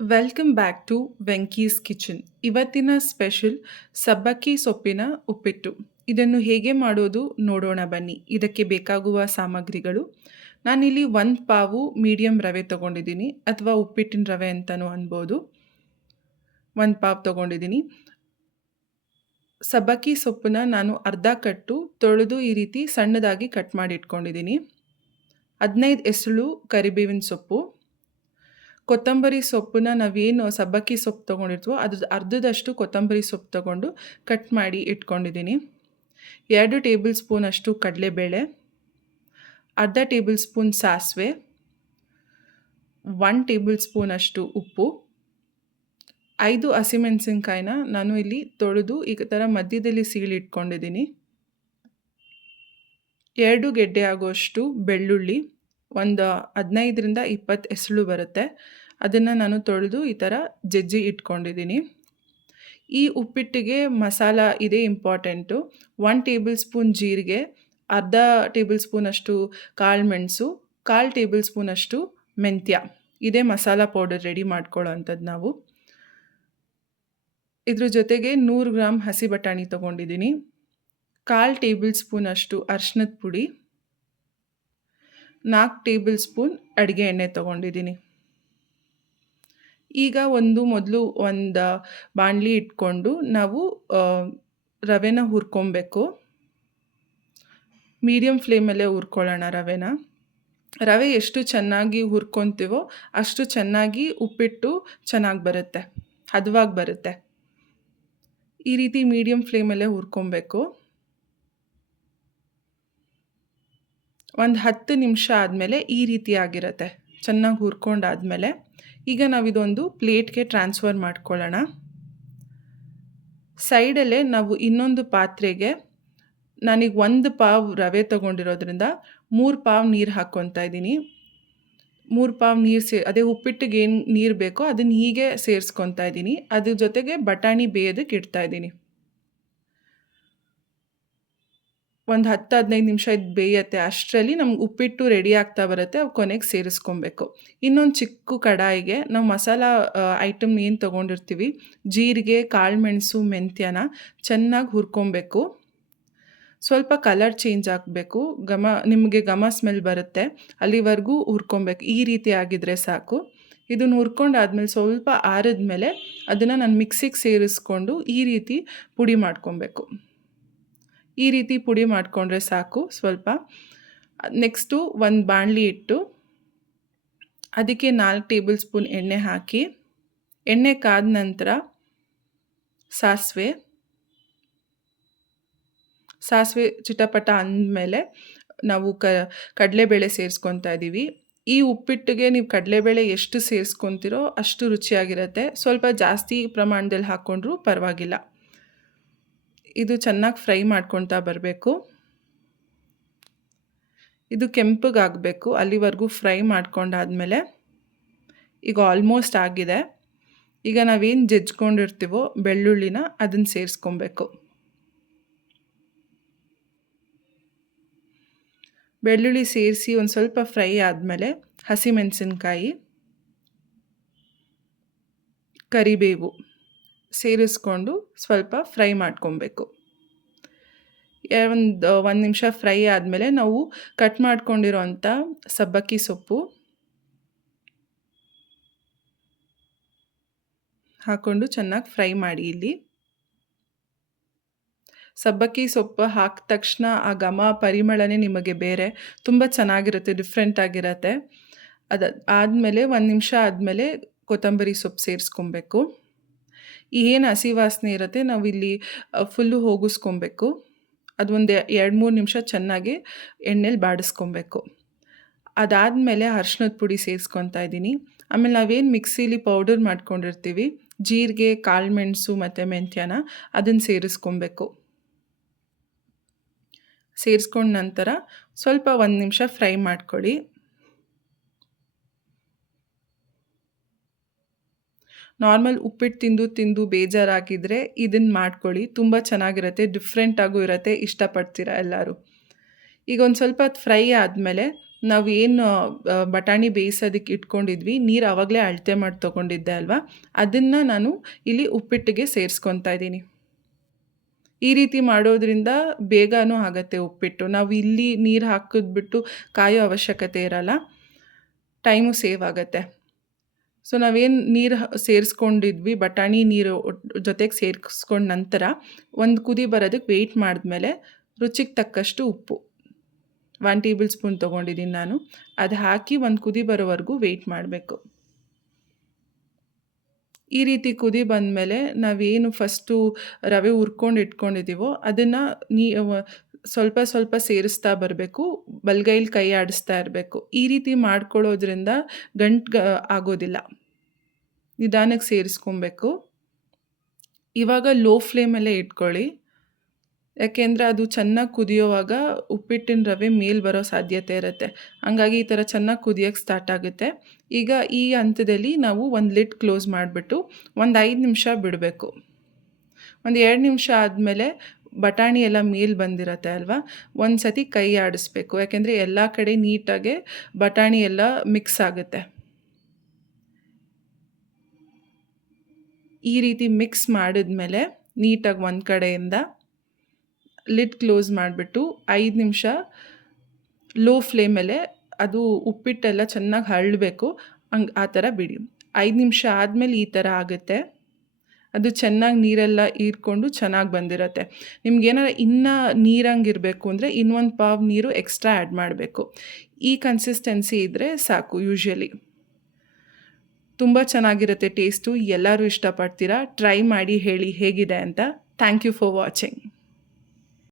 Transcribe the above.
Welcome back to Venky's kitchen. ಇವತ್ತಿನ special ಸಬ್ಬಕ್ಕಿ ಸೊಪ್ಪಿನ ಉಪ್ಪಿಟ್ಟು. ಇದನ್ನು ಹೇಗೆ ಮಾಡೋದು ನೋಡೋಣ ಬನ್ನಿ. ಇದಕ್ಕೆ ಬೇಕಾಗುವ ಸಾಮಗ್ರಿಗಳು: ನಾನಿಲ್ಲಿ 1 ಪಾವು ಮೀಡಿಯಮ್ ರವೆ ತೊಗೊಂಡಿದ್ದೀನಿ, ಅಥವಾ ಉಪ್ಪಿಟ್ಟಿನ ರವೆ ಅಂತಲೂ ಅನ್ಬೋದು. 1 ಪಾವ್ ತೊಗೊಂಡಿದ್ದೀನಿ. ಸಬ್ಬಕ್ಕಿ ಸೊಪ್ಪನ್ನ ನಾನು ಅರ್ಧ ಕಟ್ಟು ತೊಳೆದು ಈ ರೀತಿ ಸಣ್ಣದಾಗಿ ಕಟ್ ಮಾಡಿ ಇಟ್ಕೊಂಡಿದ್ದೀನಿ. 15 ಎಸಳು ಕರಿಬೇವಿನ ಸೊಪ್ಪು, ಕೊತ್ತಂಬರಿ ಸೊಪ್ಪನ್ನ ನಾವೇನು ಸಬ್ಬಕ್ಕಿ ಸೊಪ್ಪು ತೊಗೊಂಡಿರ್ತೀವೋ ಅದ್ರ ಅರ್ಧದಷ್ಟು ಕೊತ್ತಂಬರಿ ಸೊಪ್ಪು ತೊಗೊಂಡು ಕಟ್ ಮಾಡಿ ಇಟ್ಕೊಂಡಿದ್ದೀನಿ. 2 ಟೇಬಲ್ ಸ್ಪೂನಷ್ಟು ಕಡಲೆಬೇಳೆ, ಅರ್ಧ ಟೇಬಲ್ ಸ್ಪೂನ್ ಸಾಸಿವೆ, 1 ಟೇಬಲ್ ಸ್ಪೂನಷ್ಟು ಉಪ್ಪು, 5 ಹಸಿಮೆಣಸಿನ್ಕಾಯಿನ ನಾನು ಇಲ್ಲಿ ತೊಳೆದು ಈ ಥರ ಮಧ್ಯದಲ್ಲಿ ಸೀಳಿಟ್ಕೊಂಡಿದ್ದೀನಿ. 2 ಗೆಡ್ಡೆ ಆಗುವಷ್ಟು ಬೆಳ್ಳುಳ್ಳಿ, ಒಂದು 15ರಿಂದ 20 ಎಸಳು ಬರುತ್ತೆ, ಅದನ್ನು ನಾನು ತೊಳೆದು ಈ ಥರ ಜಜ್ಜಿ ಇಟ್ಕೊಂಡಿದ್ದೀನಿ. ಈ ಉಪ್ಪಿಟ್ಟಿಗೆ ಮಸಾಲ ಇದೇ ಇಂಪಾರ್ಟೆಂಟು. 1 ಟೇಬಲ್ ಸ್ಪೂನ್ ಜೀರಿಗೆ, ಅರ್ಧ ಟೇಬಲ್ ಸ್ಪೂನಷ್ಟು ಕಾಳುಮೆಣಸು, 1/4 ಟೇಬಲ್ ಸ್ಪೂನಷ್ಟು ಮೆಂತ್ಯ. ಇದೇ ಮಸಾಲ ಪೌಡರ್ ರೆಡಿ ಮಾಡ್ಕೊಳ್ಳೋ ಅಂಥದ್ದು ನಾವು. ಇದ್ರ ಜೊತೆಗೆ 100 ಗ್ರಾಮ್ ಹಸಿ ಬಟಾಣಿ ತೊಗೊಂಡಿದ್ದೀನಿ, 1/4 ಟೇಬಲ್ ಸ್ಪೂನಷ್ಟು ಅರಿಶಿನದ ಪುಡಿ, 4 ಟೇಬಲ್ ಸ್ಪೂನ್ ಅಡುಗೆ ಎಣ್ಣೆ ತೊಗೊಂಡಿದ್ದೀನಿ. ಈಗ ಮೊದಲು ಒಂದು ಬಾಣಲಿ ಇಟ್ಕೊಂಡು ನಾವು ರವೆನ ಹುರ್ಕೊಬೇಕು. ಮೀಡಿಯಮ್ ಫ್ಲೇಮಲ್ಲೇ ಹುರ್ಕೊಳ್ಳೋಣ ರವೆನ. ರವೆ ಎಷ್ಟು ಚೆನ್ನಾಗಿ ಹುರ್ಕೊತೀವೋ ಅಷ್ಟು ಚೆನ್ನಾಗಿ ಉಪ್ಪಿಟ್ಟು ಚೆನ್ನಾಗಿ ಬರುತ್ತೆ, ಹದವಾಗಿ ಬರುತ್ತೆ. ಈ ರೀತಿ ಮೀಡಿಯಮ್ ಫ್ಲೇಮಲ್ಲೇ ಹುರ್ಕೊಬೇಕು. ಒಂದು 10 ನಿಮಿಷ ಆದಮೇಲೆ ಈ ರೀತಿ ಆಗಿರುತ್ತೆ, ಚೆನ್ನಾಗಿ ಹುರ್ಕೊಂಡಾದಮೇಲೆ. ಈಗ ನಾವಿದೊಂದು ಪ್ಲೇಟ್ಗೆ ಟ್ರಾನ್ಸ್ಫರ್ ಮಾಡ್ಕೊಳ್ಳೋಣ. ಸೈಡಲ್ಲೇ ನಾವು ಇನ್ನೊಂದು ಪಾತ್ರೆಗೆ ನಾನೀಗ 1 ಪಾವ್ ರವೆ ತೊಗೊಂಡಿರೋದ್ರಿಂದ 3 ಪಾವ್ ನೀರು ಹಾಕ್ಕೊತಾ ಇದ್ದೀನಿ. 3 ಪಾವ್ ನೀರು ಅದೇ ಉಪ್ಪಿಟ್ಟಿಗೆ ಏನು ನೀರು ಬೇಕೋ ಅದನ್ನು ಹೀಗೆ ಸೇರಿಸ್ಕೊತಾ ಇದ್ದೀನಿ. ಅದ್ರ ಜೊತೆಗೆ ಬಟಾಣಿ ಬೇಯೋದಕ್ಕೆ ಇಡ್ತಾ ಇದ್ದೀನಿ. ಒಂದು 10-15 ನಿಮಿಷ ಇದು ಬೇಯುತ್ತೆ. ಅಷ್ಟರಲ್ಲಿ ನಮ್ಗೆ ಉಪ್ಪಿಟ್ಟು ರೆಡಿ ಆಗ್ತಾ ಬರುತ್ತೆ, ಅವು ಕೊನೆಗೆ ಸೇರಿಸ್ಕೊಬೇಕು. ಇನ್ನೊಂದು ಚಿಕ್ಕ ಕಡಾಯಿಗೆ ನಾವು ಮಸಾಲ ಐಟಮ್ ಏನು ತೊಗೊಂಡಿರ್ತೀವಿ, ಜೀರಿಗೆ, ಕಾಳುಮೆಣಸು, ಮೆಂತ್ಯನ ಚೆನ್ನಾಗಿ ಹುರ್ಕೊಬೇಕು. ಸ್ವಲ್ಪ ಕಲರ್ ಚೇಂಜ್ ಆಗಬೇಕು, ನಿಮಗೆ ಸ್ಮೆಲ್ ಬರುತ್ತೆ, ಅಲ್ಲಿವರೆಗೂ ಹುರ್ಕೊಬೇಕು. ಈ ರೀತಿ ಆಗಿದ್ರೆ ಸಾಕು. ಇದನ್ನು ಹುರ್ಕೊಂಡಾದ್ಮೇಲೆ ಸ್ವಲ್ಪ ಆರಿದ್ಮೇಲೆ ಅದನ್ನು ನಾನು ಮಿಕ್ಸಿಗೆ ಸೇರಿಸ್ಕೊಂಡು ಈ ರೀತಿ ಪುಡಿ ಮಾಡ್ಕೊಬೇಕು. ಈ ರೀತಿ ಪುಡಿ ಮಾಡಿಕೊಂಡ್ರೆ ಸಾಕು. ಸ್ವಲ್ಪ ನೆಕ್ಸ್ಟು ಒಂದು ಬಾಣಲಿ ಇಟ್ಟು ಅದಕ್ಕೆ 4 ಟೇಬಲ್ ಸ್ಪೂನ್ ಎಣ್ಣೆ ಹಾಕಿ, ಎಣ್ಣೆ ಕಾದ ನಂತರ ಸಾಸಿವೆ ಚಿಟಪಟ ಅಂದಮೇಲೆ ನಾವು ಕಡಲೆಬೇಳೆ ಸೇರಿಸ್ಕೊತಾ ಇದ್ದೀವಿ. ಈ ಉಪ್ಪಿಟ್ಟಿಗೆ ನೀವು ಕಡಲೆಬೇಳೆ ಎಷ್ಟು ಸೇರಿಸ್ಕೊತೀರೋ ಅಷ್ಟು ರುಚಿಯಾಗಿರುತ್ತೆ. ಸ್ವಲ್ಪ ಜಾಸ್ತಿ ಪ್ರಮಾಣದಲ್ಲಿ ಹಾಕ್ಕೊಂಡ್ರೂ ಪರವಾಗಿಲ್ಲ. ಇದು ಚೆನ್ನಾಗಿ ಫ್ರೈ ಮಾಡ್ಕೊತಾ ಬರಬೇಕು. ಇದು ಕೆಂಪಗಾಗಬೇಕು, ಅಲ್ಲಿವರೆಗೂ ಫ್ರೈ ಮಾಡ್ಕೊಂಡಾದ್ಮೇಲೆ ಈಗ ಆಲ್ಮೋಸ್ಟ್ ಆಗಿದೆ. ಈಗ ನಾವೇನು ಜಜ್ಕೊಂಡಿರ್ತೀವೋ ಬೆಳ್ಳುಳ್ಳಿನ ಅದನ್ನು ಸೇರಿಸ್ಕೊಬೇಕು. ಬೆಳ್ಳುಳ್ಳಿ ಸೇರಿಸಿ ಒಂದು ಸ್ವಲ್ಪ ಫ್ರೈ ಆದಮೇಲೆ ಹಸಿಮೆಣಸಿನ್ಕಾಯಿ, ಕರಿಬೇವು ಸೇರಿಸ್ಕೊಂಡು ಸ್ವಲ್ಪ ಫ್ರೈ ಮಾಡ್ಕೊಬೇಕು. ಒಂದು ನಿಮಿಷ ಫ್ರೈ ಆದಮೇಲೆ ನಾವು ಕಟ್ ಮಾಡ್ಕೊಂಡಿರೋಂಥ ಸಬ್ಬಕ್ಕಿ ಸೊಪ್ಪು ಹಾಕ್ಕೊಂಡು ಚೆನ್ನಾಗಿ ಫ್ರೈ ಮಾಡಿ. ಇಲ್ಲಿ ಸಬ್ಬಕ್ಕಿ ಸೊಪ್ಪು ಹಾಕಿದ ತಕ್ಷಣ ಆ ಪರಿಮಳನೇ ನಿಮಗೆ ಬೇರೆ, ತುಂಬ ಚೆನ್ನಾಗಿರುತ್ತೆ, ಡಿಫ್ರೆಂಟ್ ಆಗಿರುತ್ತೆ. ಆದಮೇಲೆ 1 ನಿಮಿಷ ಆದಮೇಲೆ ಕೊತ್ತಂಬರಿ ಸೊಪ್ಪು ಸೇರಿಸ್ಕೊಬೇಕು. ಏನು ಹಸಿ ವಾಸನೆ ಇರುತ್ತೆ ನಾವಿಲ್ಲಿ ಫುಲ್ಲು ಹೋಗಿಸ್ಕೊಬೇಕು. ಅದು ಒಂದು 2-3 ನಿಮಿಷ ಚೆನ್ನಾಗಿ ಎಣ್ಣೆಲಿ ಬಾಡಿಸ್ಕೊಬೇಕು. ಅದಾದಮೇಲೆ ಅರಿಶಿನದ ಪುಡಿ ಸೇರಿಸ್ಕೊತಾ ಇದ್ದೀನಿ. ಆಮೇಲೆ ನಾವೇನು ಮಿಕ್ಸಿಲಿ ಪೌಡರ್ ಮಾಡ್ಕೊಂಡಿರ್ತೀವಿ, ಜೀರಿಗೆ, ಕಾಳುಮೆಣಸು ಮತ್ತು ಮೆಂತ್ಯನ ಅದನ್ನು ಸೇರಿಸ್ಕೊಬೇಕು. ಸೇರಿಸ್ಕೊಂಡ ನಂತರ ಸ್ವಲ್ಪ 1 ನಿಮಿಷ ಫ್ರೈ ಮಾಡ್ಕೊಳ್ಳಿ. ನಾರ್ಮಲ್ ಉಪ್ಪಿಟ್ಟು ತಿಂದು ಬೇಜಾರಾಗಿದ್ದರೆ ಇದನ್ನು ಮಾಡ್ಕೊಳ್ಳಿ, ತುಂಬ ಚೆನ್ನಾಗಿರುತ್ತೆ, ಡಿಫ್ರೆಂಟಾಗೂ ಇರುತ್ತೆ, ಇಷ್ಟಪಡ್ತೀರಾ ಎಲ್ಲರೂ. ಈಗ ಒಂದು ಸ್ವಲ್ಪ ಫ್ರೈ ಆದಮೇಲೆ ನಾವೇನು ಬಟಾಣಿ ಬೇಯಿಸೋದಕ್ಕೆ ಇಟ್ಕೊಂಡಿದ್ವಿ, ನೀರು ಆವಾಗಲೇ ಅಳತೆ ಮಾಡಿ ತೊಗೊಂಡಿದ್ದೆ ಅಲ್ವಾ, ಅದನ್ನು ನಾನು ಇಲ್ಲಿ ಉಪ್ಪಿಟ್ಟಿಗೆ ಸೇರಿಸ್ಕೊತಾ ಇದ್ದೀನಿ. ಈ ರೀತಿ ಮಾಡೋದ್ರಿಂದ ಬೇಗನೂ ಆಗುತ್ತೆ ಉಪ್ಪಿಟ್ಟು. ನಾವು ಇಲ್ಲಿ ನೀರು ಹಾಕಿದ್ಬಿಟ್ಟು ಕಾಯೋ ಅವಶ್ಯಕತೆ ಇರಲ್ಲ, ಟೈಮು ಸೇವ್ ಆಗುತ್ತೆ. ಸೊ ನಾವೇನು ನೀರು ಸೇರಿಸ್ಕೊಂಡಿದ್ವಿ, ಬಟಾಣಿ ನೀರು ಜೊತೆಗೆ ಸೇರಿಸ್ಕೊಂಡ ನಂತರ ಒಂದು ಕುದಿ ಬರೋದಕ್ಕೆ ವೆಯ್ಟ್ ಮಾಡಿದ್ಮೇಲೆ ರುಚಿಗೆ ತಕ್ಕಷ್ಟು ಉಪ್ಪು 1 ಟೇಬಲ್ ಸ್ಪೂನ್ ತೊಗೊಂಡಿದ್ದೀನಿ ನಾನು. ಅದು ಹಾಕಿ ಒಂದು ಕುದಿ ಬರೋವರೆಗೂ ವೆಯ್ಟ್ ಮಾಡಬೇಕು. ಈ ರೀತಿ ಕುದಿ ಬಂದಮೇಲೆ ನಾವೇನು ಫಸ್ಟು ರವೆ ಹುರ್ಕೊಂಡು ಇಟ್ಕೊಂಡಿದ್ದೀವೋ ಅದನ್ನು ಸ್ವಲ್ಪ ಸ್ವಲ್ಪ ಸೇರಿಸ್ತಾ ಬರಬೇಕು, ಬಲಗೈಲಿ ಕೈ ಆಡಿಸ್ತಾ ಇರಬೇಕು. ಈ ರೀತಿ ಮಾಡ್ಕೊಳ್ಳೋದ್ರಿಂದ ಗಂಟು ಆಗೋದಿಲ್ಲ, ನಿಧಾನಕ್ಕೆ ಸೇರಿಸ್ಕೊಬೇಕು. ಇವಾಗ ಲೋ ಫ್ಲೇಮಲ್ಲೇ ಇಟ್ಕೊಳ್ಳಿ, ಯಾಕೆಂದರೆ ಅದು ಚೆನ್ನಾಗಿ ಕುದಿಯೋವಾಗ ಉಪ್ಪಿಟ್ಟಿನ ರವೆ ಮೇಲೆ ಬರೋ ಸಾಧ್ಯತೆ ಇರುತ್ತೆ. ಹಂಗಾಗಿ ಈ ಥರ ಚೆನ್ನಾಗಿ ಕುದಿಯೋಕ್ಕೆ ಸ್ಟಾರ್ಟ್ ಆಗುತ್ತೆ. ಈಗ ಈ ಹಂತದಲ್ಲಿ ನಾವು ಒಂದು ಲಿಡ್ ಕ್ಲೋಸ್ ಮಾಡಿಬಿಟ್ಟು ಒಂದು 5 ನಿಮಿಷ ಬಿಡಬೇಕು. ಒಂದು 2 ನಿಮಿಷ ಆದಮೇಲೆ ಬಟಾಣಿ ಎಲ್ಲ ಮೇಲೆ ಬಂದಿರತ್ತೆ ಅಲ್ವಾ, ಒಂದು ಸತಿ ಕೈ ಆಡಿಸ್ಬೇಕು, ಯಾಕೆಂದರೆ ಎಲ್ಲ ಕಡೆ ನೀಟಾಗಿ ಬಟಾಣಿ ಎಲ್ಲ ಮಿಕ್ಸ್ ಆಗುತ್ತೆ. ಈ ರೀತಿ ಮಿಕ್ಸ್ ಮಾಡಿದ್ಮೇಲೆ ನೀಟಾಗಿ ಒಂದು ಕಡೆಯಿಂದ ಲಿಡ್ ಕ್ಲೋಸ್ ಮಾಡಿಬಿಟ್ಟು 5 ನಿಮಿಷ ಲೋ ಫ್ಲೇಮಲ್ಲೇ ಅದು ಉಪ್ಪಿಟ್ಟೆಲ್ಲ ಚೆನ್ನಾಗಿ ಹರಳಬೇಕು, ಆ ಥರ ಬಿಡಿ. 5 ನಿಮಿಷ ಆದಮೇಲೆ ಈ ಥರ ಆಗುತ್ತೆ. ಅದು ಚೆನ್ನಾಗಿ ನೀರೆಲ್ಲ ಹೀರ್ಕೊಂಡು ಚೆನ್ನಾಗಿ ಬಂದಿರತ್ತೆ. ನಿಮ್ಗೇನಾರ ಇನ್ನೂ ನೀರಂಗಿರಬೇಕು ಅಂದರೆ ಇನ್ನೊಂದು ಪಾವು ನೀರು ಎಕ್ಸ್ಟ್ರಾ ಆ್ಯಡ್ ಮಾಡಬೇಕು. ಈ ಕನ್ಸಿಸ್ಟೆನ್ಸಿ ಇದ್ದರೆ ಸಾಕು ಯೂಶ್ವಲಿ. ತುಂಬ ಚೆನ್ನಾಗಿರುತ್ತೆ ಟೇಸ್ಟು, ಎಲ್ಲರೂ ಇಷ್ಟಪಡ್ತೀರಾ. ಟ್ರೈ ಮಾಡಿ ಹೇಳಿ ಹೇಗಿದೆ ಅಂತ. Thank you for watching.